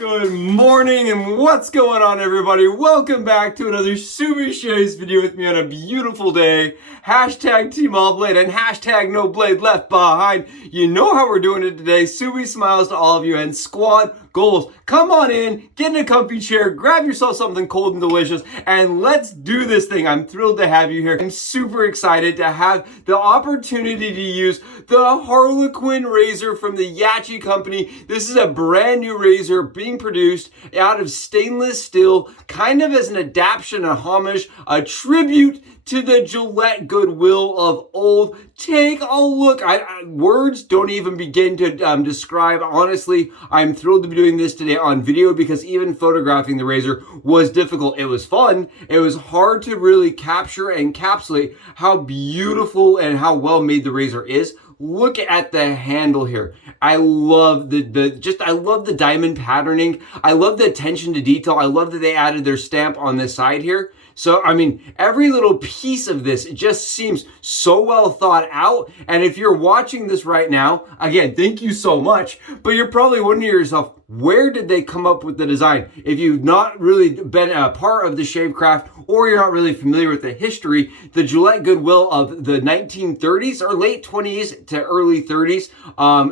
Good morning and what's going on, everybody? Welcome back to another Subi Shays video with me on a beautiful day. Hashtag Team All Blade and hashtag No Blade Left Behind. You know how we're doing it today. Subi smiles to all of you and squad goals. Come on in, get in a comfy chair, grab yourself something cold and delicious, and let's do this thing. I'm thrilled to have you here. I'm super excited to have the opportunity to use the Harlequin Razor from the Yaqi company. This is a brand new razor being produced out of stainless steel, kind of as an adaption, a homage, a tribute to the Gillette Goodwill of old. Take a look. Words don't even begin to describe. Honestly, I'm thrilled to be doing this today on video because even photographing the razor was difficult. It was fun. It was hard to really capture and encapsulate how beautiful and how well made the razor is. Look at the handle here. I love I love the diamond patterning. I love the attention to detail. I love that they added their stamp on this side here. So, I mean, every little piece of this just seems so well thought out. And if you're watching this right now, again, thank you so much. But you're probably wondering to yourself, where did they come up with the design? If you've not really been a part of the shave craft or you're not really familiar with the history, the Gillette Goodwill of the 1930s or late 20s to early 30s,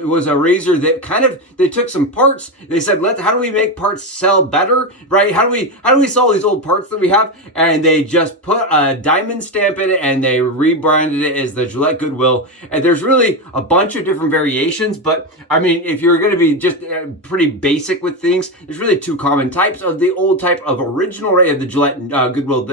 it was a razor that they took some parts. They said, how do we make parts sell better, right? How do we sell these old parts that we have? And they just put a diamond stamp in it and they rebranded it as the Gillette Goodwill. And there's really a bunch of different variations, but I mean, if you're going to be just pretty basic with things, there's really two common types of the old type of original ray of the Gillette Goodwill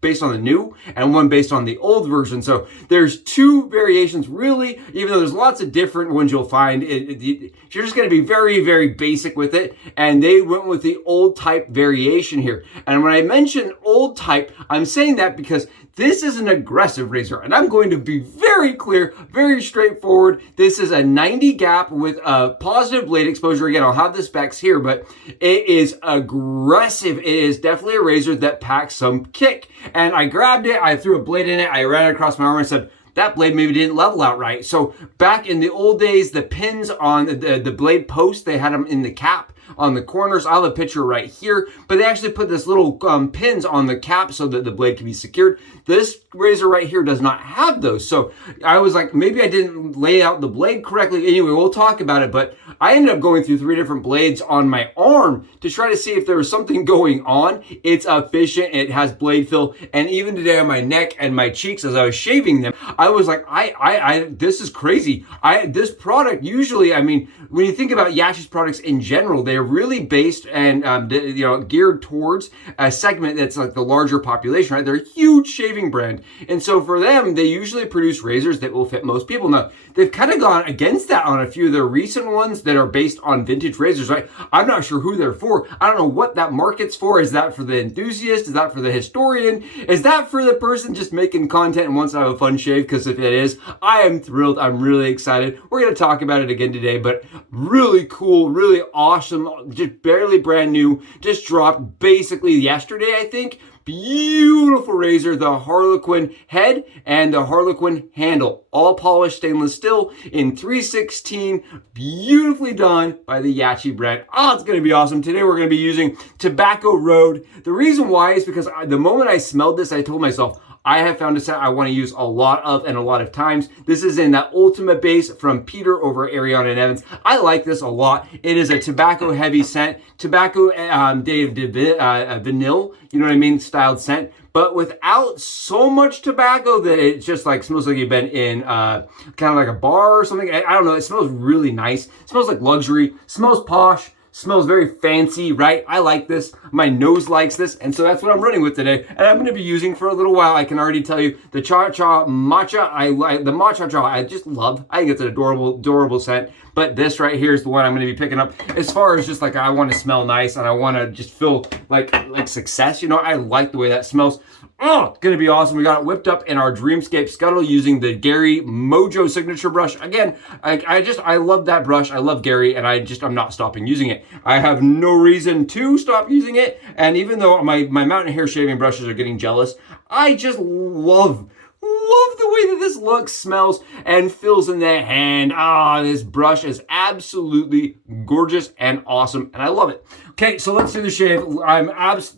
based on the new and one based on the old version. So there's two variations really, even though there's lots of different ones you'll find. You're just going to be very, very basic with it. And they went with the old type variation here. And when I mention old type, I'm saying that because this is an aggressive razor, and I'm going to be very clear, very straightforward. This is a 90 gap with a positive blade exposure. Again, I'll have the specs here, but it is aggressive. It is definitely a razor that packs some kick. And I grabbed it, I threw a blade in it, I ran it across my arm and said, that blade maybe didn't level out right. So back in the old days, the pins on the blade post, they had them in the cap on the corners. I'll have a picture right here, but they actually put this little pins on the cap so that the blade can be secured. This razor right here does not have those. So I was like, maybe I didn't lay out the blade correctly. Anyway, we'll talk about it, but I ended up going through 3 different blades on my arm to try to see if there was something going on. It's efficient. It has blade fill. And even today on my neck and my cheeks, as I was shaving them, I was like, this is crazy. This product usually, I mean, when you think about Yaqi's products in general, they're really based and geared towards a segment that's like the larger population, right? They're a huge shaving brand. And so for them, they usually produce razors that will fit most people. Now, they've kind of gone against that on a few of their recent ones that are based on vintage razors, right? I'm not sure who they're for. I don't know what that market's for. Is that for the enthusiast? Is that for the historian? Is that for the person just making content and wants to have a fun shave? Because if it is, I am thrilled. I'm really excited. We're going to talk about it again today, but really cool, really awesome, just barely brand new, just dropped basically yesterday, I think. Beautiful razor, the Harlequin head and the Harlequin handle, all polished stainless steel in 316, beautifully done by the Yaqi brand. Oh, it's going to be awesome. Today we're going to be using Tobacco Road. The reason why is because the moment I smelled this, I told myself, I have found a scent I want to use a lot of and a lot of times. This is in that Ultimate Base from Peter over at Ariana and Evans. I like this a lot. It is a tobacco heavy scent, tobacco vanilla, you know what I mean, styled scent, but without so much tobacco that it just like smells like you've been in kind of like a bar or something. I don't know. It smells really nice. It smells like luxury. Smells posh. Smells very fancy, right? I like this. My nose likes this. And so that's what I'm running with today. And I'm going to be using for a little while. I can already tell you the Cha-Cha Matcha. I like the Matcha Cha. I just love. I think it's an adorable scent. But this right here is the one I'm going to be picking up. As far as just like I want to smell nice and I want to just feel like success. You know, I like the way that smells. Oh, it's going to be awesome. We got it whipped up in our Dreamscape Scuttle using the Gary Mojo signature brush. Again, I love that brush. I love Gary, and I'm not stopping using it. I have no reason to stop using it. And even though my mountain hair shaving brushes are getting jealous, I just love love the way that this looks, smells, and feels in the hand. Ah, this brush is absolutely gorgeous and awesome, and I love it. Okay, so let's do the shave.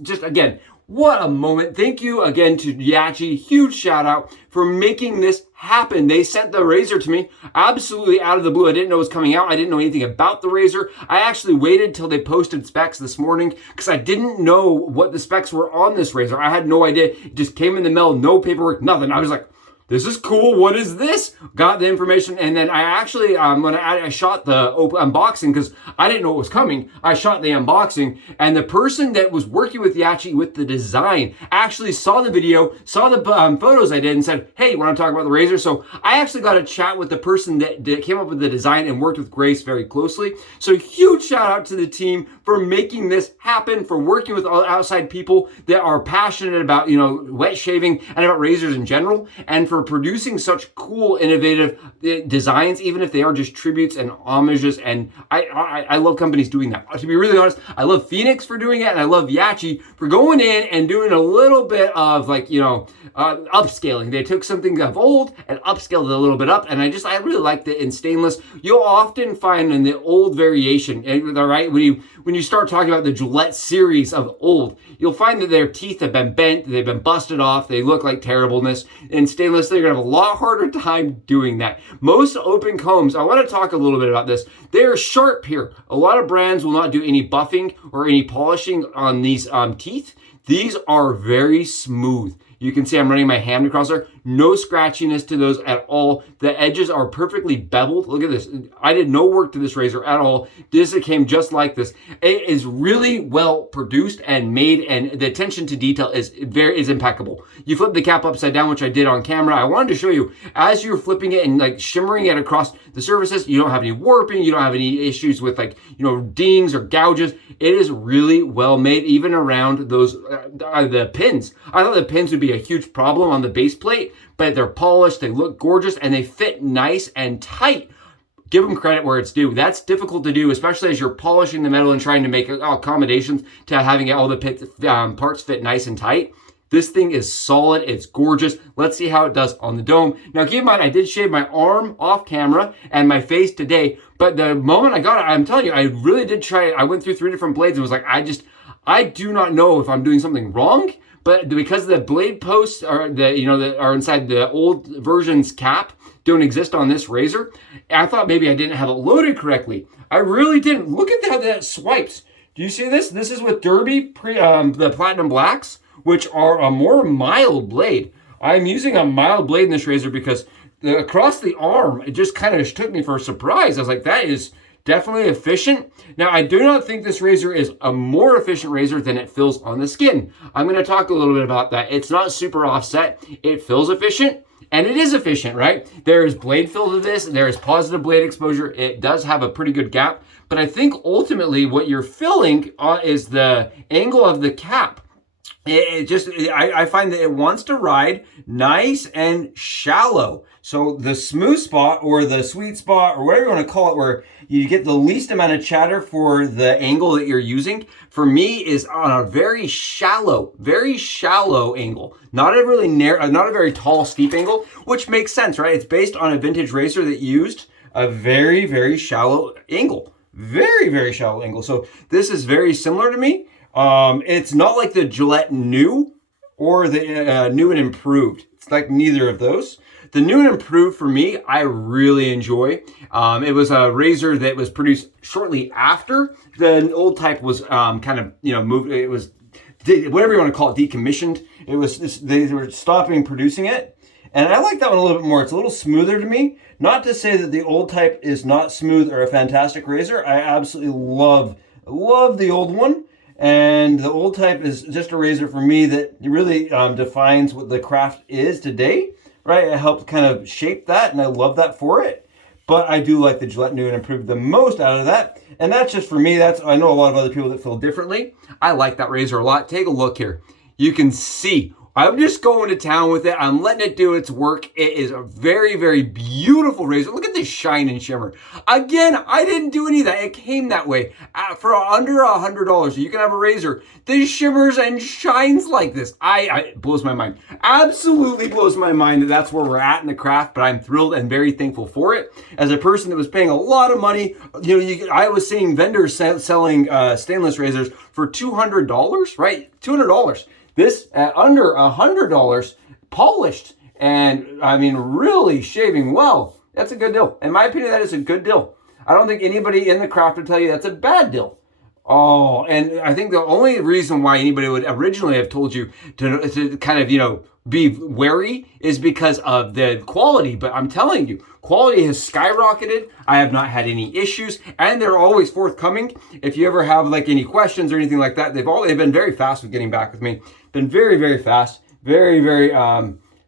Just again, what a moment. Thank you again to Yaqi. Huge shout out for making this happen. They sent the razor to me absolutely out of the blue. I didn't know it was coming out. I didn't know anything about the razor. I actually waited till they posted specs this morning because I didn't know what the specs were on this razor. I had no idea. It just came in the mail, no paperwork, nothing. I was like, this is cool. What is this? Got the information, and then I actually, when I shot the unboxing because I didn't know what was coming. I shot the unboxing, and the person that was working with Yaqi with the design actually saw the video, saw the photos I did, and said, "Hey, want to talk about the razor?" So I actually got a chat with the person that came up with the design and worked with Grace very closely. So huge shout out to the team for making this happen, for working with outside people that are passionate about, you know, wet shaving and about razors in general, and for producing such cool, innovative designs, even if they are just tributes and homages. And I love companies doing that. To be really honest, I love Phoenix for doing it, and I love Yaqi for going in and doing a little bit of, like, you know, upscaling. They took something of old and upscaled it a little bit up, and I really liked it in stainless. You'll often find in the old variation, right, when you start talking about the Gillette series of old, you'll find that their teeth have been bent, they've been busted off, they look like terribleness. In stainless, they're gonna have a lot harder time doing that. Most open combs, I wanna talk a little bit about this, they're sharp here. A lot of brands will not do any buffing or any polishing on these teeth. These are very smooth. You can see I'm running my hand across there. No scratchiness to those at all. The edges are perfectly beveled. Look at this. I did no work to this razor at all. This came just like this. It is really well produced and made, and the attention to detail is impeccable. You flip the cap upside down, which I did on camera. I wanted to show you, as you're flipping it and like shimmering it across the surfaces, you don't have any warping, you don't have any issues with, like, you know, dings or gouges. It is really well made, even around those, the pins. I thought the pins would be a huge problem on the base plate, but they're polished, they look gorgeous, and they fit nice and tight. Give them credit where it's due. That's difficult to do, especially as you're polishing the metal and trying to make accommodations to having all the parts fit nice and tight. This thing is solid, it's gorgeous. Let's see how it does on the dome. Now keep in mind, I did shave my arm off camera and my face today, but the moment I got it, I'm telling you, I really did try it. I went through 3 different blades and was like, I do not know if I'm doing something wrong. But because the blade posts are that are inside the old version's cap don't exist on this razor, I thought maybe I didn't have it loaded correctly. I really didn't. Look at how that swipes. Do you see this? This is with Derby the Platinum Blacks, which are a more mild blade. I'm using a mild blade in this razor because across the arm, it just kind of took me for a surprise. I was like, that is definitely efficient. Now, I do not think this razor is a more efficient razor than it feels on the skin. I'm going to talk a little bit about that. It's not super offset. It feels efficient, and it is efficient, right? There is blade fill to this. There is positive blade exposure. It does have a pretty good gap, but I think ultimately what you're feeling is the angle of the cap. I find that it wants to ride nice and shallow. So the smooth spot or the sweet spot or whatever you want to call it, where you get the least amount of chatter for the angle that you're using, for me is on a very shallow angle. Not a really narrow, not a very tall, steep angle, which makes sense, right? It's based on a vintage razor that used a very, very shallow angle. Very, very shallow angle. So this is very similar to me. It's not like the Gillette New or the New and Improved. It's like neither of those. The New and Improved, for me, I really enjoy. It was a razor that was produced shortly after the old type was kind of, moved. It was, whatever you want to call it, decommissioned. It was, they were stopping producing it. And I like that one a little bit more. It's a little smoother to me. Not to say that the old type is not smooth or a fantastic razor. I absolutely love the old one. And the old type is just a razor for me that really defines what the craft is today, right? It helped kind of shape that, and I love that for it. But I do like the Gillette New and Improved the most out of that. And that's just for me. I know a lot of other people that feel differently. I like that razor a lot. Take a look here. You can see I'm just going to town with it. I'm letting it do its work. It is a very, very beautiful razor. Look at this shine and shimmer. Again, I didn't do any of that. It came that way. For under $100, you can have a razor that shimmers and shines like this. It blows my mind. Absolutely blows my mind that that's where we're at in the craft, but I'm thrilled and very thankful for it. As a person that was paying a lot of money, I was seeing vendors selling stainless razors for $200, right? $200. This at under $100, polished, and I mean, really shaving well. That's a good deal. In my opinion, that is a good deal. I don't think anybody in the craft would tell you that's a bad deal. Oh, and I think the only reason why anybody would originally have told you to kind of, be wary is because of the quality. But I'm telling you, quality has skyrocketed. I have not had any issues, and they're always forthcoming. If you ever have like any questions or anything like that, they've been very fast with getting back with me. Been very, very fast, very, very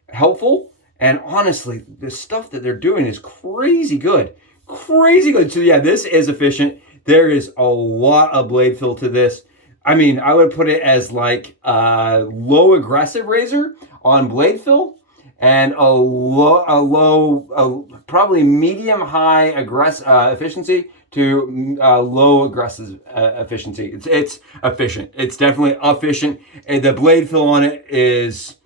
helpful. And honestly, the stuff that they're doing is crazy good. Crazy good. So yeah, this is efficient. There is a lot of blade fill to this. I mean, I would put it as like a low aggressive razor on blade fill, and probably medium high efficiency to low aggressive efficiency. It's efficient. It's definitely efficient. And the blade fill on it is,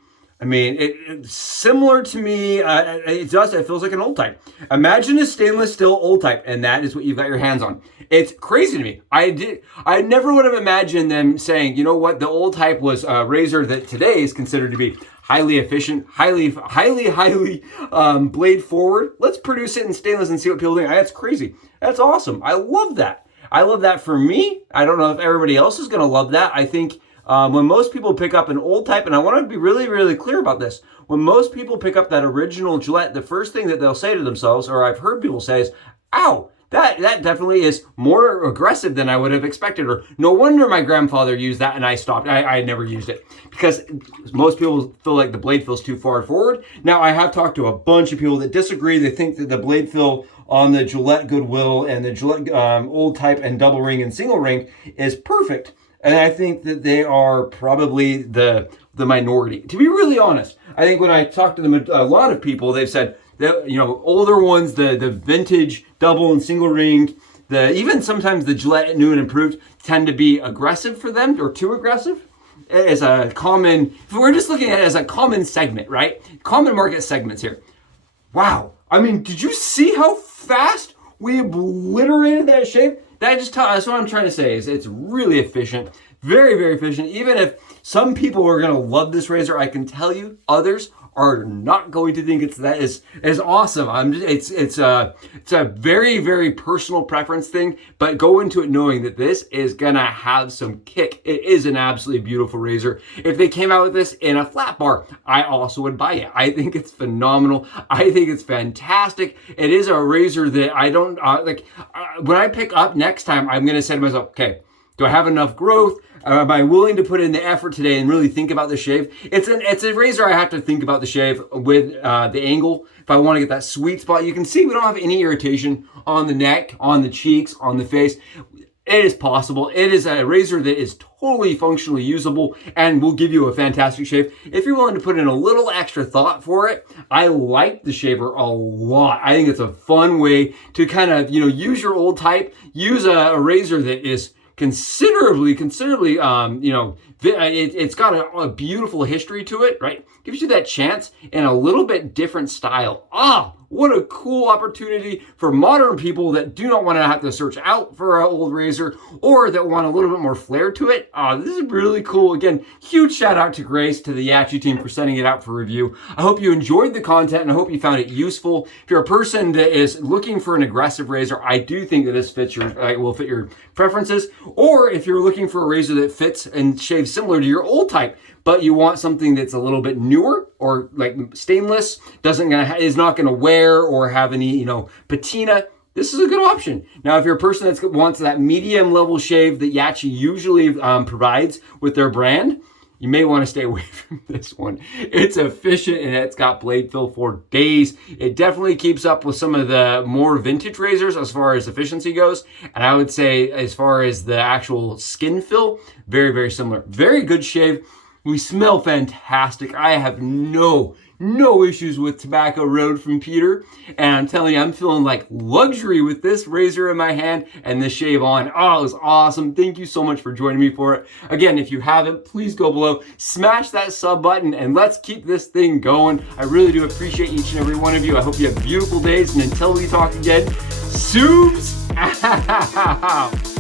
I mean, it's similar to me. It feels like an old type. Imagine a stainless steel old type, and that is what you've got your hands on. It's crazy to me. I never would have imagined them saying, you know what, the old type was a razor that today is considered to be highly efficient, highly blade forward. Let's produce it in stainless and see what people think. That's crazy. That's awesome. I love that. I love that for me. I don't know if everybody else is going to love that. I think when most people pick up an old type, and I want to be really, really clear about this, when most people pick up that original Gillette, the first thing that they'll say to themselves, or I've heard people say, is, ow, that definitely is more aggressive than I would have expected, or no wonder my grandfather used that and I stopped. I never used it, because most people feel like the blade fill's too far forward. Now, I have talked to a bunch of people that disagree. They think that the blade fill on the Gillette Goodwill and the Gillette old type and double ring and single ring is perfect. And I think that they are probably the minority. To be really honest, I think when I talk to them, a lot of people, they've said that, older ones, the vintage double and single ring, even sometimes the Gillette new and improved tend to be aggressive for them, or too aggressive. As a common, if we're just looking at it as a common segment, right? Common market segments here. Wow. I mean, did you see how fast we obliterated that shape? That's what I'm trying to say, is it's really efficient, very, very efficient. Even if some people are going to love this razor, I can tell you others are not going to think that is awesome. It's a very, very personal preference thing, but go into it knowing that this is gonna have some kick. It is an absolutely beautiful razor. If they came out with this in a flat bar, I also would buy it. I think it's phenomenal. I think it's fantastic. It is a razor that I don't when I pick up next time, I'm gonna say to myself, okay, do I have enough growth? Am I willing to put in the effort today and really think about the shave? It's a razor I have to think about the shave with the angle. If I want to get that sweet spot, you can see we don't have any irritation on the neck, on the cheeks, on the face. It is possible. It is a razor that is totally functionally usable and will give you a fantastic shave. If you're willing to put in a little extra thought for it, I like the shaver a lot. I think it's a fun way to kind of, use your old type, use a razor that is considerably, it's got a beautiful history to it, right? Gives you that chance in a little bit different style. What a cool opportunity for modern people that do not want to have to search out for an old razor, or that want a little bit more flair to it. This is really cool. Again, huge shout out to Grace, to the Yaqi team, for sending it out for review. I hope you enjoyed the content, and I hope you found it useful. If you're a person that is looking for an aggressive razor, I do think that this will fit your preferences. Or if you're looking for a razor that fits and shaves similar to your old type, but you want something that's a little bit newer, or like stainless, is not gonna wear or have any, patina, this is a good option. Now, if you're a person that wants that medium level shave that Yaqi usually provides with their brand, you may want to stay away from this one. It's efficient and it's got blade fill for days. It definitely keeps up with some of the more vintage razors as far as efficiency goes. And I would say as far as the actual skin fill, very, very similar. Very good shave. We smell fantastic. I have no issues with Tobacco Road from Peter. And I'm telling you, I'm feeling like luxury with this razor in my hand and the shave on. Oh, it was awesome. Thank you so much for joining me for it. Again, if you haven't, please go below, smash that sub button, and let's keep this thing going. I really do appreciate each and every one of you. I hope you have beautiful days, and until we talk again, Subs out.